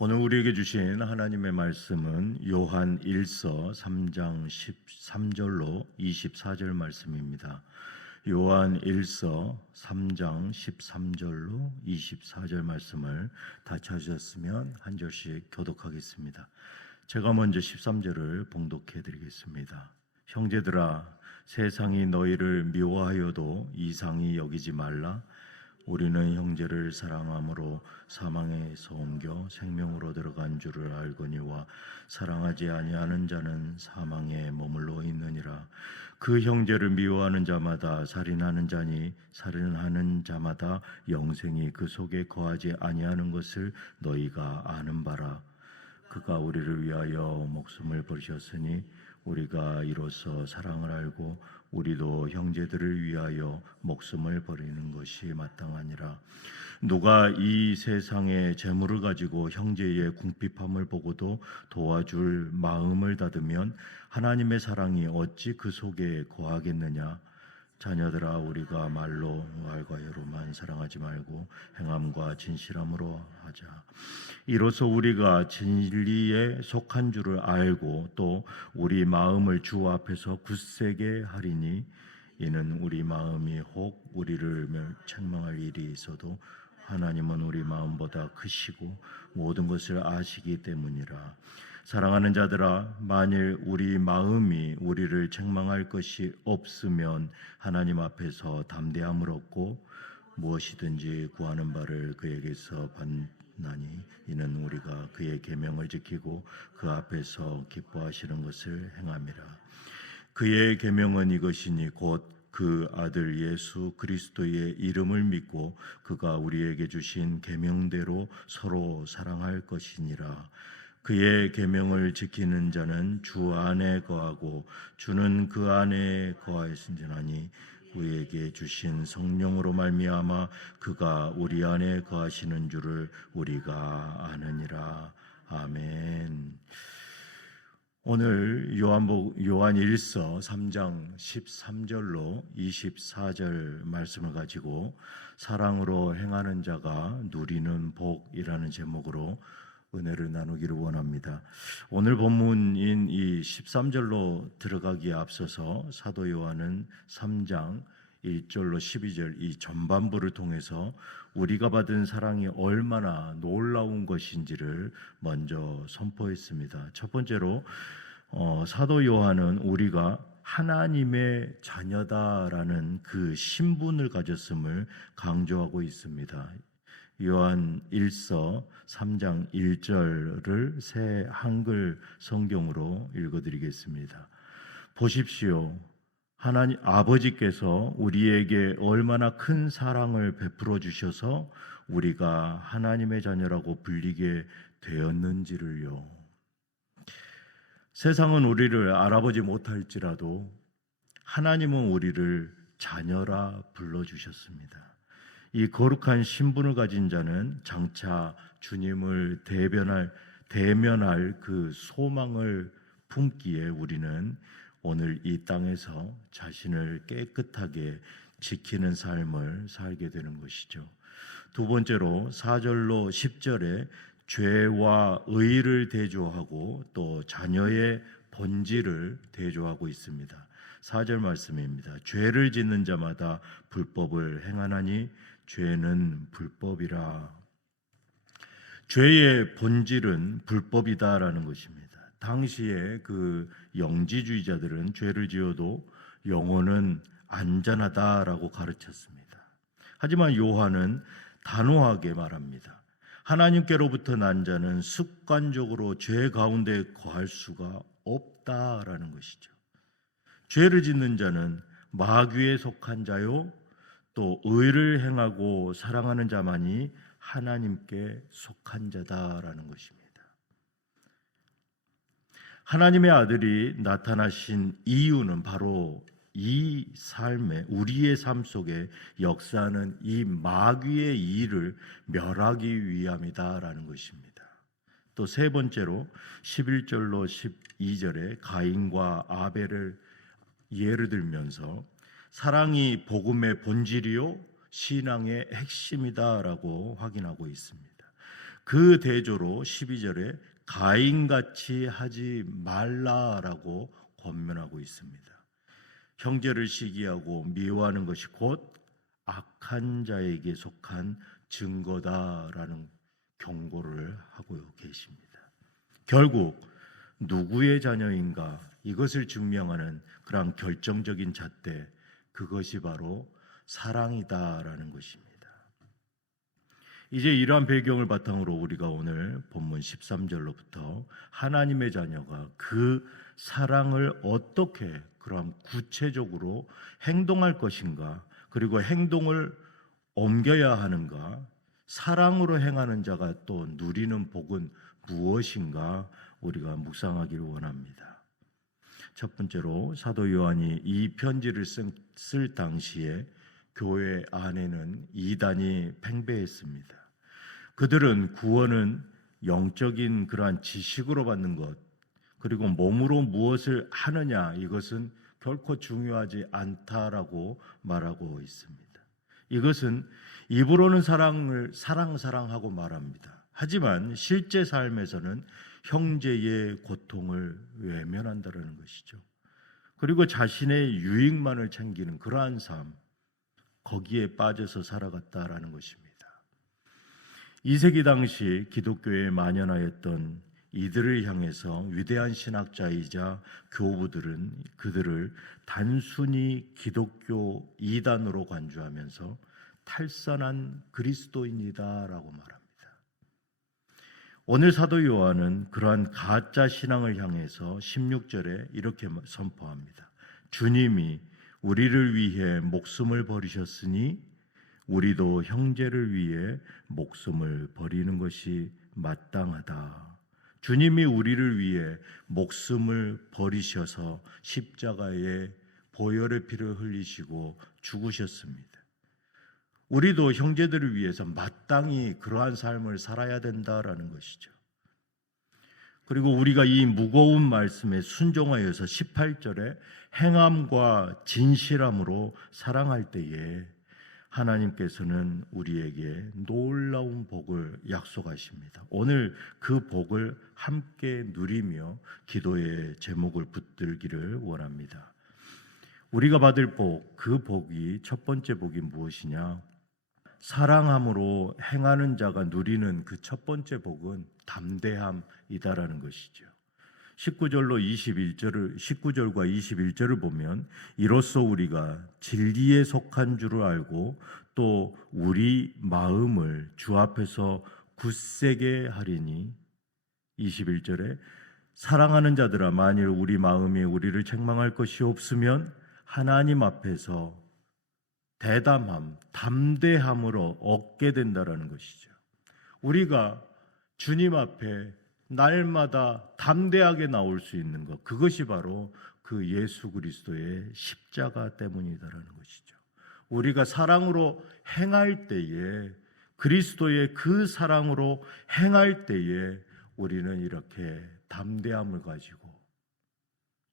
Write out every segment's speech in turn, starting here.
오늘 우리에게 주신 하나님의 말씀은 요한 1서 3장 13절로 24절 말씀입니다. 요한 1서 3장 13절로 24절 말씀을 다 찾으셨으면 한 절씩 교독하겠습니다. 제가 먼저 13절을 봉독해 드리겠습니다. 형제들아, 세상이 너희를 미워하여도 이상히 여기지 말라. 우리는 형제를 사랑함으로 사망에서 옮겨 생명으로 들어간 줄을 알거니와 사랑하지 아니하는 자는 사망에 머물러 있느니라. 그 형제를 미워하는 자마다 살인하는 자니 살인하는 자마다 영생이 그 속에 거하지 아니하는 것을 너희가 아는 바라. 그가 우리를 위하여 목숨을 버리셨으니 우리가 이로써 사랑을 알고 우리도 형제들을 위하여 목숨을 버리는 것이 마땅하니라. 누가 이 세상의 재물을 가지고 형제의 궁핍함을 보고도 도와줄 마음을 닫으면 하나님의 사랑이 어찌 그 속에 거하겠느냐. 자녀들아, 우리가 말로 말과여로만 사랑하지 말고 행함과 진실함으로 하자. 이로써 우리가 진리에 속한 줄을 알고 또 우리 마음을 주 앞에서 굳세게 하리니 이는 우리 마음이 혹 우리를 책망할 일이 있어도 하나님은 우리 마음보다 크시고 모든 것을 아시기 때문이라. 사랑하는 자들아, 만일 우리 마음이 우리를 책망할 것이 없으면 하나님 앞에서 담대함을 얻고 무엇이든지 구하는 바를 그에게서 받나니 이는 우리가 그의 계명을 지키고 그 앞에서 기뻐하시는 것을 행함이라. 그의 계명은 이것이니 곧 그 아들 예수 그리스도의 이름을 믿고 그가 우리에게 주신 계명대로 서로 사랑할 것이니라. 그의 계명을 지키는 자는 주 안에 거하고 주는 그 안에 거하시느니 우리에게 주신 성령으로 말미암아 그가 우리 안에 거하시는 줄을 우리가 아느니라. 아멘. 오늘 요한 1서 3장 13절로 24절 말씀을 가지고 사랑으로 행하는 자가 누리는 복이라는 제목으로 은혜를 나누기를 원합니다. 오늘 본문인 이 13절로 들어가기에 앞서서 사도 요한은 3장 1절로 12절 이 전반부를 통해서 우리가 받은 사랑이 얼마나 놀라운 것인지를 먼저 선포했습니다. 첫 번째로 사도 요한은 우리가 하나님의 자녀다라는 그 신분을 가졌음을 강조하고 있습니다. 요한 1서 3장 1절을 새 한글 성경으로 읽어드리겠습니다. 보십시오. 하나님 아버지께서 우리에게 얼마나 큰 사랑을 베풀어 주셔서 우리가 하나님의 자녀라고 불리게 되었는지를요. 세상은 우리를 알아보지 못할지라도 하나님은 우리를 자녀라 불러주셨습니다. 이 거룩한 신분을 가진 자는 장차 주님을 대면할 그 소망을 품기에 우리는 오늘 이 땅에서 자신을 깨끗하게 지키는 삶을 살게 되는 것이죠. 두 번째로 4절로 10절에 죄와 의를 대조하고 또 자녀의 본질을 대조하고 있습니다. 4절 말씀입니다. 죄를 짓는 자마다 불법을 행하나니 죄는 불법이라. 죄의 본질은 불법이다라는 것입니다. 당시에 그 영지주의자들은 죄를 지어도 영혼은 안전하다라고 가르쳤습니다. 하지만 요한은 단호하게 말합니다. 하나님께로부터 난 자는 습관적으로 죄 가운데 거할 수가 없다라는 것이죠. 죄를 짓는 자는 마귀에 속한 자요 또 의를 행하고 사랑하는 자만이 하나님께 속한 자다라는 것입니다. 하나님의 아들이 나타나신 이유는 바로 이 삶에 우리의 삶 속에 역사하는 이 마귀의 일을 멸하기 위함이다라는 것입니다. 또 세 번째로 11절로 12절에 가인과 아벨을 예를 들면서 사랑이 복음의 본질이요 신앙의 핵심이다라고 확인하고 있습니다. 그 대조로 12절에 가인같이 하지 말라라고 권면하고 있습니다. 형제를 시기하고 미워하는 것이 곧 악한 자에게 속한 증거다라는 경고를 하고 계십니다. 결국 누구의 자녀인가 이것을 증명하는 그런 결정적인 잣대, 그것이 바로 사랑이다라는 것입니다. 이제 이러한 배경을 바탕으로 우리가 오늘 본문 13절로부터 하나님의 자녀가 그 사랑을 어떻게 그럼 구체적으로 행동할 것인가, 그리고 행동을 옮겨야 하는가, 사랑으로 행하는 자가 또 누리는 복은 무엇인가 우리가 묵상하기를 원합니다. 첫 번째로 사도 요한이 이 편지를 쓸 당시에 교회 안에는 이단이 팽배했습니다. 그들은 구원은 영적인 그러한 지식으로 받는 것, 그리고 몸으로 무엇을 하느냐, 이것은 결코 중요하지 않다라고 말하고 있습니다. 이것은 입으로는 사랑하고 말합니다. 하지만 실제 삶에서는 형제의 고통을 외면한다는 것이죠. 그리고 자신의 유익만을 챙기는 그러한 삶, 거기에 빠져서 살아갔다라는 것입니다. 2세기 당시 기독교에 만연하였던 이들을 향해서 위대한 신학자이자 교부들은 그들을 단순히 기독교 이단으로 간주하면서 탈선한 그리스도인이다라고 말합니다. 오늘 사도 요한은 그러한 가짜 신앙을 향해서 16절에 이렇게 선포합니다. 주님이 우리를 위해 목숨을 버리셨으니 우리도 형제를 위해 목숨을 버리는 것이 마땅하다. 주님이 우리를 위해 목숨을 버리셔서 십자가에 보혈의 피를 흘리시고 죽으셨습니다. 우리도 형제들을 위해서 마땅히 그러한 삶을 살아야 된다라는 것이죠. 그리고 우리가 이 무거운 말씀에 순종하여서 18절에 행함과 진실함으로 사랑할 때에 하나님께서는 우리에게 놀라운 복을 약속하십니다. 오늘 그 복을 함께 누리며 기도의 제목을 붙들기를 원합니다. 우리가 받을 복, 그 복이 첫 번째 복이 무엇이냐? 사랑함으로 행하는 자가 누리는 그 첫 번째 복은 담대함이다라는 것이죠. 19절과 21절을 보면 이로써 우리가 진리에 속한 줄을 알고 또 우리 마음을 주 앞에서 굳세게 하리니 21절에 사랑하는 자들아 만일 우리 마음이 우리를 책망할 것이 없으면 하나님 앞에서 담대함으로 얻게 된다라는 것이죠. 우리가 주님 앞에 날마다 담대하게 나올 수 있는 것, 그것이 바로 그 예수 그리스도의 십자가 때문이다라는 것이죠. 우리가 사랑으로 행할 때에, 그리스도의 그 사랑으로 행할 때에 우리는 이렇게 담대함을 가지고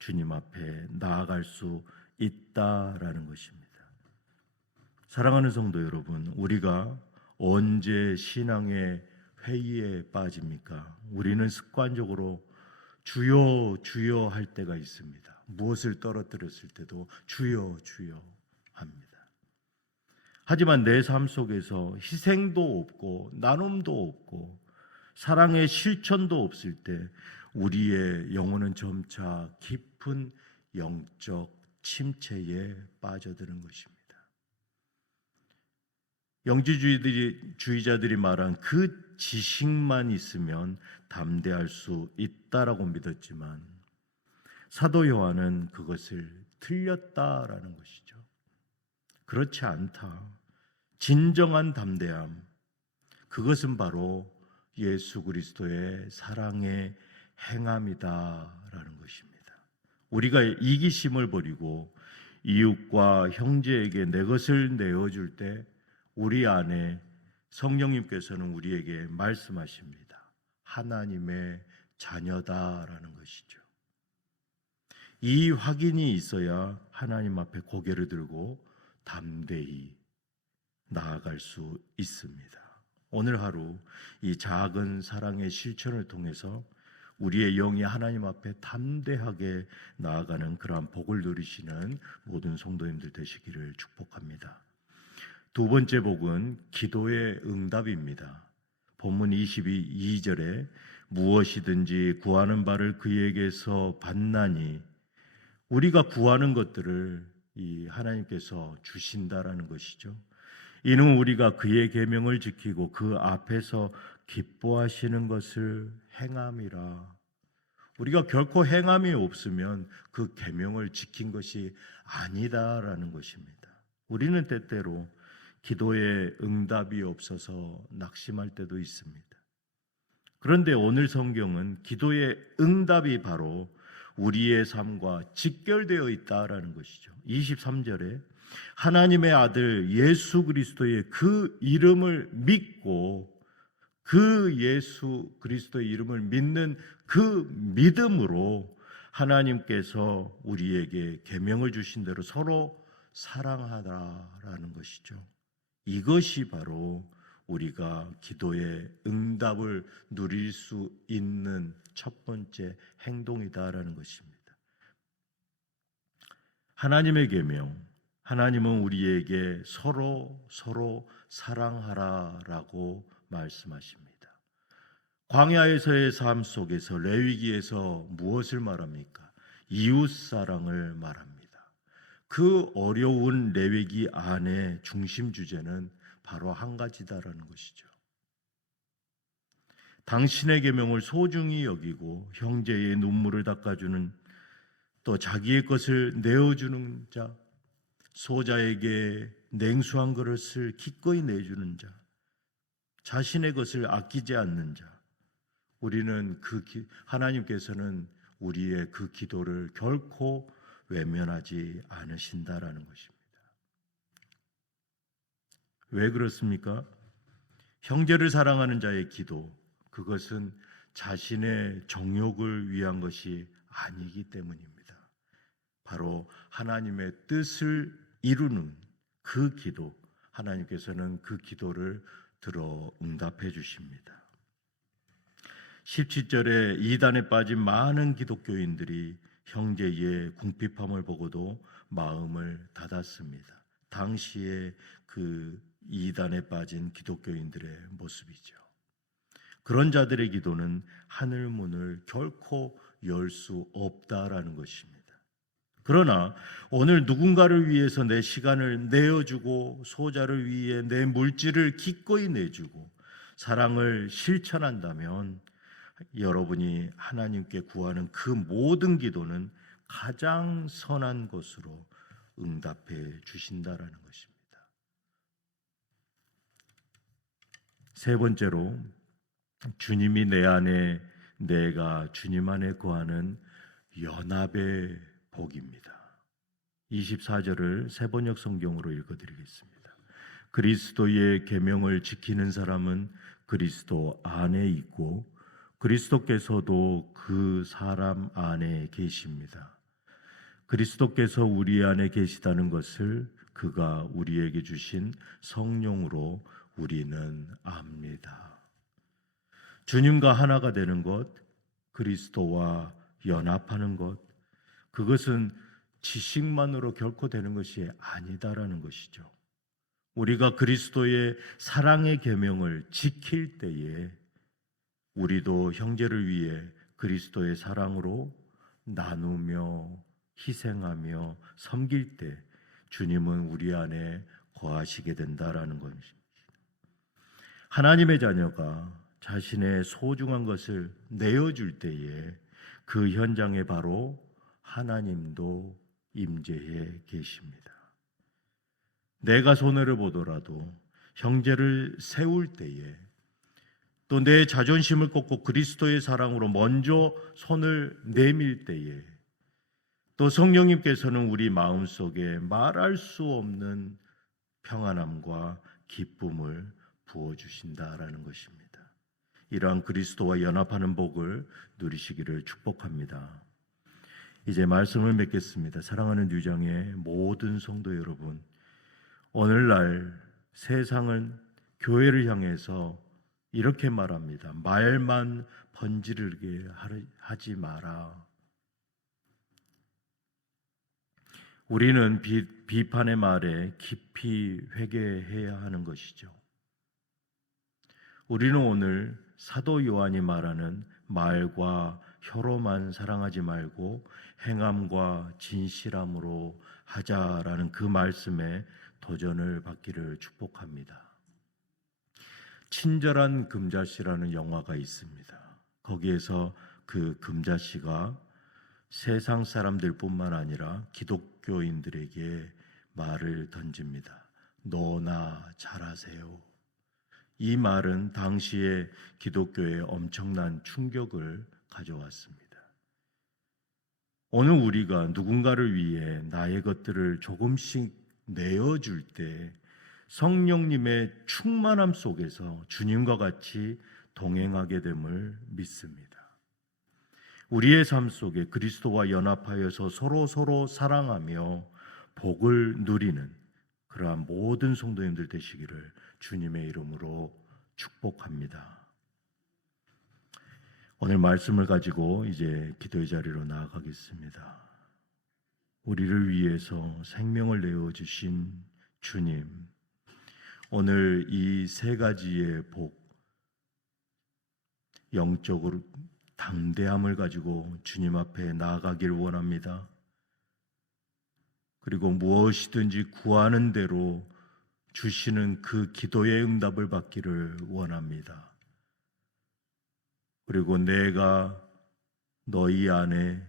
주님 앞에 나아갈 수 있다라는 것입니다. 사랑하는 성도 여러분, 우리가 언제 신앙의 회의에 빠집니까? 우리는 습관적으로 주여 주여 할 때가 있습니다. 무엇을 떨어뜨렸을 때도 주여 주여 합니다. 하지만 내 삶 속에서 희생도 없고 나눔도 없고 사랑의 실천도 없을 때 우리의 영혼은 점차 깊은 영적 침체에 빠져드는 것입니다. 영지주의자들이 말한 그 지식만 있으면 담대할 수 있다라고 믿었지만 사도 요한은 그것을 틀렸다라는 것이죠. 그렇지 않다. 진정한 담대함, 그것은 바로 예수 그리스도의 사랑의 행함이다라는 것입니다. 우리가 이기심을 버리고 이웃과 형제에게 내 것을 내어줄 때 우리 안에 성령님께서는 우리에게 말씀하십니다. 하나님의 자녀다라는 것이죠. 이 확인이 있어야 하나님 앞에 고개를 들고 담대히 나아갈 수 있습니다. 오늘 하루 이 작은 사랑의 실천을 통해서 우리의 영이 하나님 앞에 담대하게 나아가는 그러한 복을 누리시는 모든 성도님들 되시기를 축복합니다. 두 번째 복은 기도의 응답입니다. 본문 22절에 무엇이든지 구하는 바를 그에게서 받나니, 우리가 구하는 것들을 이 하나님께서 주신다라는 것이죠. 이는 우리가 그의 계명을 지키고 그 앞에서 기뻐하시는 것을 행함이라. 우리가 결코 행함이 없으면 그 계명을 지킨 것이 아니다라는 것입니다. 우리는 때때로 기도에 응답이 없어서 낙심할 때도 있습니다. 그런데 오늘 성경은 기도의 응답이 바로 우리의 삶과 직결되어 있다라는 것이죠. 23절에 하나님의 아들 예수 그리스도의 그 이름을 믿고 그 예수 그리스도의 이름을 믿는 그 믿음으로 하나님께서 우리에게 계명을 주신 대로 서로 사랑하라라는 것이죠. 이것이 바로 우리가 기도의 응답을 누릴 수 있는 첫 번째 행동이다라는 것입니다. 하나님의 계명, 하나님은 우리에게 서로 사랑하라라고 말씀하십니다. 광야에서의 삶 속에서 레위기에서 무엇을 말합니까? 이웃 사랑을 말합니다. 그 어려운 레위기 안에 중심 주제는 바로 한 가지다라는 것이죠. 당신의 계명을 소중히 여기고 형제의 눈물을 닦아주는, 또 자기의 것을 내어주는 자, 소자에게 냉수한 그릇을 기꺼이 내주는 자, 자신의 것을 아끼지 않는 자, 우리는 하나님께서는 우리의 그 기도를 결코 외면하지 않으신다라는 것입니다. 왜 그렇습니까? 형제를 사랑하는 자의 기도, 그것은 자신의 정욕을 위한 것이 아니기 때문입니다. 바로 하나님의 뜻을 이루는 그 기도, 하나님께서는 그 기도를 들어 응답해 주십니다. 17절에 이단에 빠진 많은 기독교인들이 형제의 궁핍함을 보고도 마음을 닫았습니다. 당시에 그 이단에 빠진 기독교인들의 모습이죠. 그런 자들의 기도는 하늘 문을 결코 열 수 없다라는 것입니다. 그러나 오늘 누군가를 위해서 내 시간을 내어주고 소자를 위해 내 물질을 기꺼이 내주고 사랑을 실천한다면 여러분이 하나님께 구하는 그 모든 기도는 가장 선한 것으로 응답해 주신다라는 것입니다. 세 번째로, 주님이 내 안에, 내가 주님 안에 거하는 연합의 복입니다. 24절을 세번역 성경으로 읽어드리겠습니다. 그리스도의 계명을 지키는 사람은 그리스도 안에 있고 그리스도께서도 그 사람 안에 계십니다. 그리스도께서 우리 안에 계시다는 것을 그가 우리에게 주신 성령으로 우리는 압니다. 주님과 하나가 되는 것, 그리스도와 연합하는 것, 그것은 지식만으로 결코 되는 것이 아니다라는 것이죠. 우리가 그리스도의 사랑의 계명을 지킬 때에 우리도 형제를 위해 그리스도의 사랑으로 나누며 희생하며 섬길 때 주님은 우리 안에 거하시게 된다라는 것입니다. 하나님의 자녀가 자신의 소중한 것을 내어줄 때에 그 현장에 바로 하나님도 임재해 계십니다. 내가 손해를 보더라도 형제를 세울 때에, 또 내 자존심을 꺾고 그리스도의 사랑으로 먼저 손을 내밀 때에, 또 성령님께서는 우리 마음속에 말할 수 없는 평안함과 기쁨을 부어주신다라는 것입니다. 이러한 그리스도와 연합하는 복을 누리시기를 축복합니다. 이제 말씀을 맺겠습니다. 사랑하는 뉴장의 모든 성도 여러분, 오늘날 세상은 교회를 향해서 이렇게 말합니다. 말만 번지르게 하지 마라. 우리는 비판의 말에 깊이 회개해야 하는 것이죠. 우리는 오늘 사도 요한이 말하는 말과 혀로만 사랑하지 말고 행함과 진실함으로 하자라는 그 말씀에 도전을 받기를 축복합니다. 친절한 금자씨라는 영화가 있습니다. 거기에서 그 금자씨가 세상 사람들뿐만 아니라 기독교인들에게 말을 던집니다. 너나 잘하세요. 이 말은 당시에 기독교에 엄청난 충격을 가져왔습니다. 오늘 우리가 누군가를 위해 나의 것들을 조금씩 내어줄 때 성령님의 충만함 속에서 주님과 같이 동행하게 됨을 믿습니다. 우리의 삶 속에 그리스도와 연합하여서 서로 사랑하며 복을 누리는 그러한 모든 성도님들 되시기를 주님의 이름으로 축복합니다. 오늘 말씀을 가지고 이제 기도의 자리로 나아가겠습니다. 우리를 위해서 생명을 내어주신 주님, 오늘 이 세 가지의 복, 영적으로 당대함을 가지고 주님 앞에 나아가길 원합니다. 그리고 무엇이든지 구하는 대로 주시는 그 기도의 응답을 받기를 원합니다. 그리고 내가 너희 안에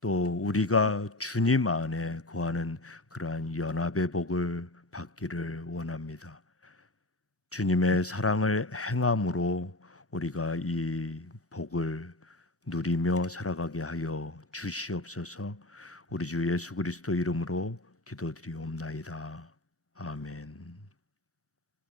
또 우리가 주님 안에 거하는 그러한 연합의 복을 받기를 원합니다. 주님의 사랑을 행함으로 우리가 이 복을 누리며 살아가게 하여 주시옵소서. 우리 주 예수 그리스도 이름으로 기도드리옵나이다. 아멘.